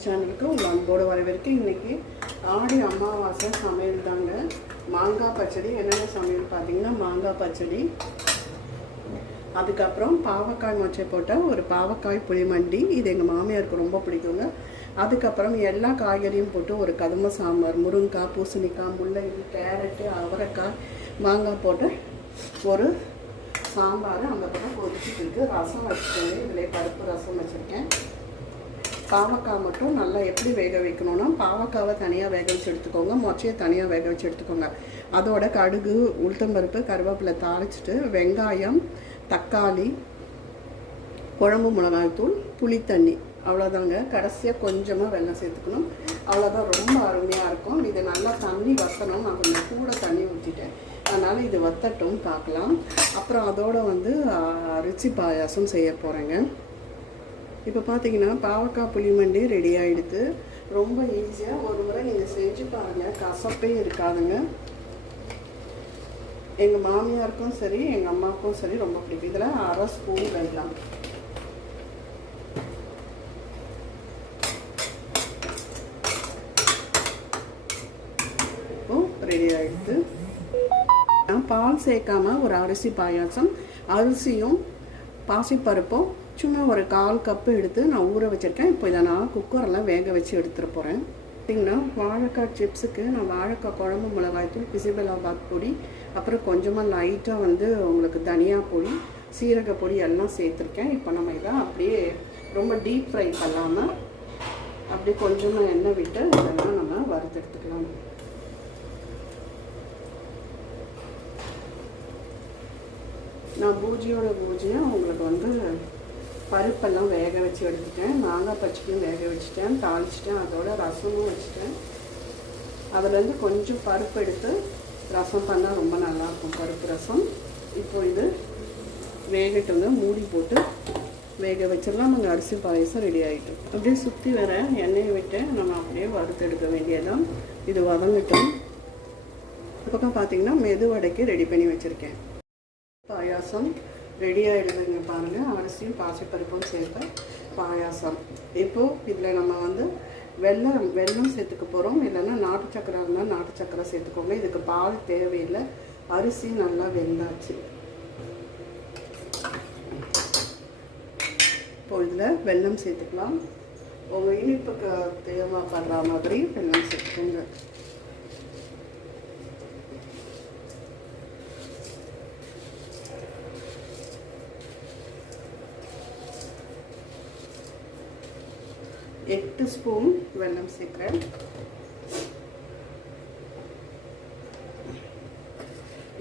சேனலுக்கு உங்கள் அன்போடு வரவேற்க. இன்றைக்கி ஆடி அமாவாசை சமையல் தாங்க. மாங்காய் பச்சடி. என்னென்ன சமையல் பார்த்தீங்கன்னா, மாங்காய் பச்சடி, அதுக்கப்புறம் பாவக்காய் மொச்சை போட்ட ஒரு பாவக்காய் புளிமண்டி. இது எங்கள் மாமியாருக்கு ரொம்ப பிடிக்குங்க. அதுக்கப்புறம் எல்லா காய்கறியும் போட்டு ஒரு கதம்ப சாம்பார், முருங்கைக்காய், பூசணிக்காய், முள்ளங்கி, கேரட்டு, அவரைக்காய், மாங்காய் போட்டு ஒரு சாம்பார். அந்த பக்கம் கொதிச்சுட்டு இருக்குது. ரசம் வச்சுருக்கேன். இதில் பருப்பு ரசம் வச்சுருக்கேன். பாவக்காய் மட்டும் நல்லா எப்படி வேக வைக்கணும்னா, பாவக்காவை தனியாக வேக வச்சு எடுத்துக்கோங்க, மொச்சையை தனியாக வேக வச்சு எடுத்துக்கோங்க. அதோட கடுகு, உளுத்தம்பருப்பு, கருவேப்பிலை தாளிச்சிட்டு வெங்காயம், தக்காளி, குழம்பு மிளகாய்த்தூள், புளித்தண்ணி, அவ்வளோதாங்க. கடைசியாக கொஞ்சமாக வெல்லம் சேர்த்துக்கணும். அவ்வளோதான். ரொம்ப அருமையாக இருக்கும். இது நல்லா தண்ணி வற்றணும். நான் கொஞ்சம் கூட தண்ணி ஊற்றிட்டேன், அதனால் இது வற்றட்டும் பார்க்கலாம். அப்புறம் அதோடு அரிசி பாயாசம் செய்ய போகிறேங்க. இப்போ பார்த்தீங்கன்னா பாவக்காய் புளிமண்டி ரெடி ஆகிடுது. ரொம்ப ஈஸியாக ஒரு முறை நீங்கள் செஞ்சு பாருங்கள். கசப்பே இருக்காதுங்க. எங்கள் மாமியாருக்கும் சரி, எங்கள் அம்மாவுக்கும் சரி ரொம்ப பிடிக்கும். இதில் அரை ஸ்பூன் வெல்லம், இப்போ ரெடி ஆகிடுது. பால் சேர்க்காம ஒரு அரிசி பாயாசம். அரிசியும் பாசிப்பருப்பும் சும்மா ஒரு 1/4 கப்பு எடுத்து நான் ஊற வச்சுருக்கேன். இப்போ இதை நான் குக்கரெல்லாம் வேக வச்சு எடுத்துகிட்டு போகிறேன். பார்த்திங்கன்னா வாழைக்காய் சிப்ஸுக்கு நான் வாழைக்காய் குழம்பு மிளகாய்த்தூள், பிசிபெல்லாபாத் பொடி, அப்புறம் கொஞ்சமாக லைட்டாக உங்களுக்கு தனியா பொடி, சீரக பொடி எல்லாம் சேர்த்துருக்கேன். இப்போ நம்ம இதை அப்படியே ரொம்ப டீப் ஃப்ரை பண்ணாமல் அப்படியே கொஞ்சமாக எண்ணெய் விட்டு இதெல்லாம் நம்ம வறுத்து எடுத்துக்கலாம். நான் பூஜியாக உங்களுக்கு பருப்பெல்லாம் வேக வச்சு எடுத்துட்டேன். மாங்காய் பச்சடியும் வேக வச்சுட்டேன், தாளிச்சிட்டேன். அதோட ரசமும் வச்சுட்டேன். அதுலேருந்து கொஞ்சம் பருப்பு எடுத்து ரசம் பண்ணால் ரொம்ப நல்லாயிருக்கும், பருப்பு ரசம். இப்போ இது வேகட்டுங்க. மூடி போட்டு வேக வச்சிடலாம். நாங்கள் அரிசி பாயசம் ரெடி ஆகிட்டோம். அப்படியே சுற்றி வர எண்ணெயை விட்டு நம்ம அப்படியே வறுத்து எடுக்க வேண்டியதான். இது வதங்கட்டும். பக்கம் பார்த்திங்கன்னா மெதுவடைக்கு ரெடி பண்ணி வச்சுருக்கேன். பாயாசம் ரெடி ஆகிடுதுங்க. பாருங்கள், அரிசியும் பாசிப்பருப்பும் சேர்த்த பாயாசம். இப்போது இதில் நம்ம வெல்லம் சேர்த்துக்க போகிறோம். இல்லைன்னா நாட்டு சக்கரை இருந்தால் நாட்டு சக்கரை சேர்த்துக்கோங்க. இதுக்கு பால் தேவையில்லை. அரிசி நல்லா வெந்தாச்சு. இப்போது இதில் வெல்லம் சேர்த்துக்கலாம். உங்கள் இனிப்புக்கு தேவைப்படுற மாதிரி வெல்லம் சேர்த்துக்கோங்க. எட்டு ஸ்பூன் வெல்லம் சேர்க்குறேன்.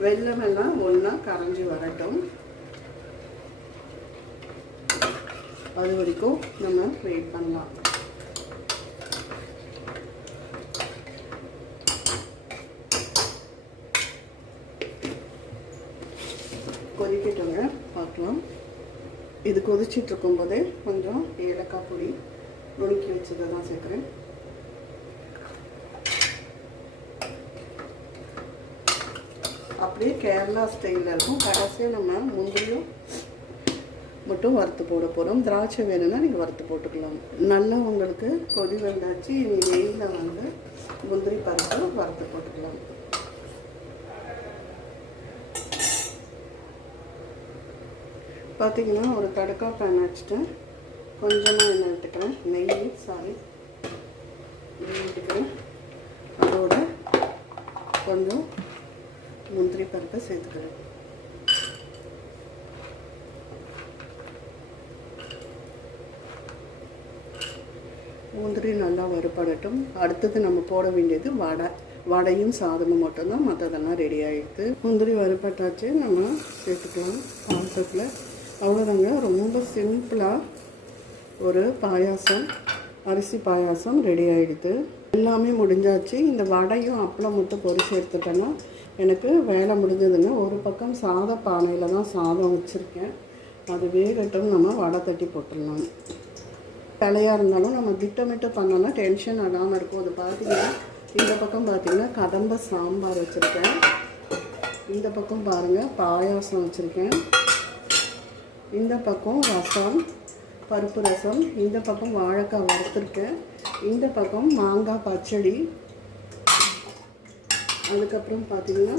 வெல்லம் எல்லாம் ஒன்றா கரைஞ்சி வரட்டும். அது வரைக்கும் நம்ம வெயிட் பண்ணலாம். கொதிக்கட்டுங்க, பார்க்கலாம். இது கொதிச்சிட்டு இருக்கும்போதே கொஞ்சம் ஏலக்காய் பொடி நுணுக்கி வச்சதை தான் சேர்க்குறேன். அப்படியே கேரளா ஸ்டைலில் இருக்கும். கடைசியாக நம்ம முந்திரியும் மட்டும் வறுத்து போட போகிறோம். திராட்சை வேணும்னா நீங்கள் வறுத்து போட்டுக்கலாம். நல்லா உங்களுக்கு கொதி வந்தாச்சு. நெய்யில் முந்திரி பருப்பு வறுத்து போட்டுக்கலாம். பார்த்திங்கன்னா ஒரு தடுக்கா பேன் வச்சுட்டேன். கொஞ்சமாக எண்ணெய் விட்டுக்கிறேன். நெய் விட்டுக்கிறேன். அதோட கொஞ்சம் முந்திரி பருப்பை சேர்த்துக்கிறேன். முந்திரி நல்லா வறுபடட்டும். அடுத்தது நம்ம போட வேண்டியது வடையும் சாதமும் மட்டும்தான். மற்றதெல்லாம் ரெடி ஆகிடுது. முந்திரி வறுபட்டாச்சு. நம்ம சேர்த்துக்கலாம் பாத்திரத்தில். அவ்வளோதாங்க. ரொம்ப சிம்பிளாக ஒரு பாயாசம், அரிசி பாயாசம் ரெடி ஆகிடுது. எல்லாமே முடிஞ்சாச்சு. இந்த வடையும் அப்பளம் மட்டும் பொரிச்சு எடுத்துட்டேன்னா எனக்கு வேலை முடிஞ்சதுங்க. ஒரு பக்கம் சாத பானையில் தான் சாதம் வச்சுருக்கேன். அது வேகட்டும். நம்ம வடை தட்டி போட்டுடலாம். வேலையாக இருந்தாலும் நம்ம திட்டமிட்டு பண்ணோன்னா டென்ஷன் ஆகாமல் இருக்கும். அது பார்த்திங்கன்னா இந்த பக்கம் பார்த்திங்கன்னா கதம்ப சாம்பார் வச்சுருக்கேன். இந்த பக்கம் பாருங்கள் பாயாசம் வச்சுருக்கேன். இந்த பக்கம் ரசம், பருப்பு ரசம், இந்த பக்கம் வாழைக்காய் வறுத்துருக்கேன், இந்த பக்கம் மாங்காய் பச்சடி, அதுக்கப்புறம் பார்த்திங்கன்னா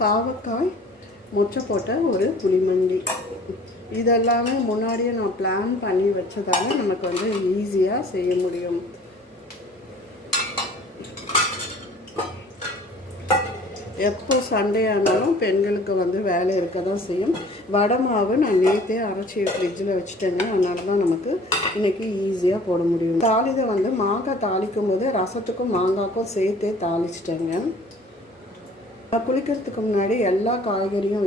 பாவக்காய் மொச்சை போட்ட ஒரு புளிமண்டி. இதெல்லாமே முன்னாடியே நான் பிளான் பண்ணி வச்சதால நமக்கு வந்து ஈஸியாக செய்ய முடியும். எப்போ சண்டே ஆனாலும் பெண்களுக்கு வந்து வேலை இருக்க தான் செய்யும். வடை மாவு நான் நேற்றே அரைச்சி ஃப்ரிட்ஜில் வச்சுட்டேங்க, அதனால தான் நமக்கு இன்றைக்கி ஈஸியாக போட முடியும். தாளிதை வந்து மாங்காய் தாளிக்கும் போது ரசத்துக்கும் மாங்காய்க்கும் சேர்த்தே தாளிச்சிட்டேங்க. குளிக்கிறதுக்கு முன்னாடி எல்லா காய்கறியும்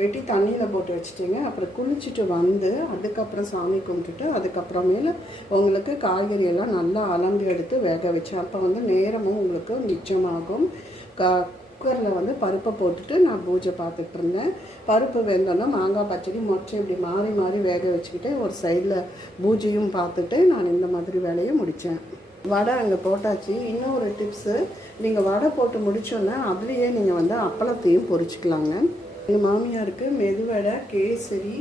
வெட்டி தண்ணியில் போட்டு வச்சுட்டேங்க. அப்புறம் குளிச்சுட்டு வந்து அதுக்கப்புறம் சாமி கும்பிட்டுட்டு அதுக்கப்புறமேல உங்களுக்கு காய்கறியெல்லாம் நல்லா அலம்பி எடுத்து வேக வச்சேன். அப்போ வந்து நேரமும் உங்களுக்கு மிச்சமாகும். குக்கரில் வந்து பருப்பை போட்டுட்டு நான் பூஜை பார்த்துட்டு இருந்தேன். பருப்பு வெந்தோன்னா மாங்காய் பச்சடி மொச்சை இப்படி மாறி மாறி வேக வச்சுக்கிட்டு ஒரு சைடில் பூஜையும் பார்த்துட்டு நான் இந்த மாதிரி வேலையை முடித்தேன். வடை அங்கே போட்டாச்சு. இன்னும் ஒரு டிப்ஸு, நீங்கள் வடை போட்டு முடிச்சோன்னா அதுலேயே நீங்கள் வந்து அப்பளத்தையும் பொரிச்சிக்கலாங்க. எங்கள் மாமியாருக்கு மெதுவடை, கேசரி,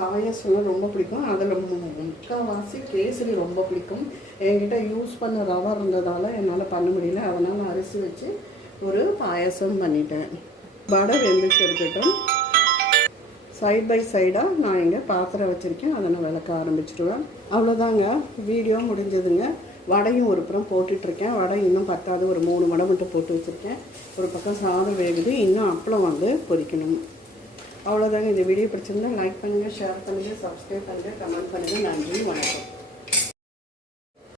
பாயசம்லாம் ரொம்ப பிடிக்கும். அதில் முக்கால்வாசி கேசரி ரொம்ப பிடிக்கும். என்கிட்ட யூஸ் பண்ண ரவை இருந்ததால் என்னால் பண்ண முடியல, அதனால் அரிசி வச்சு ஒரு பாயசம் பண்ணிட்டேன். வடை வெந்துட்டு இருக்கட்டும். சைட் பை சைடாக நான் இங்கே பாத்திரம் வச்சுருக்கேன், அதை நான் விளக்க ஆரம்பிச்சிடுவேன். அவ்வளோதாங்க, வீடியோ முடிஞ்சதுங்க. வடையும் ஒரு புறம் போட்டுட்ருக்கேன். வடை இன்னும் பத்தாது, ஒரு 3 வடை மட்டும் போட்டு வச்சுருக்கேன். ஒரு பக்கம் சாதம் வேகுது, இன்னும் அப்பளம் வந்து பொரிக்கணும். அவ்வளோதாங்க. இந்த வீடியோ பிடிச்சிருந்தா லைக் பண்ணுங்கள், ஷேர் பண்ணுங்கள், சப்ஸ்கிரைப் பண்ணுங்கள், கமெண்ட் பண்ணுங்கள். நன்றி, வணக்கம்.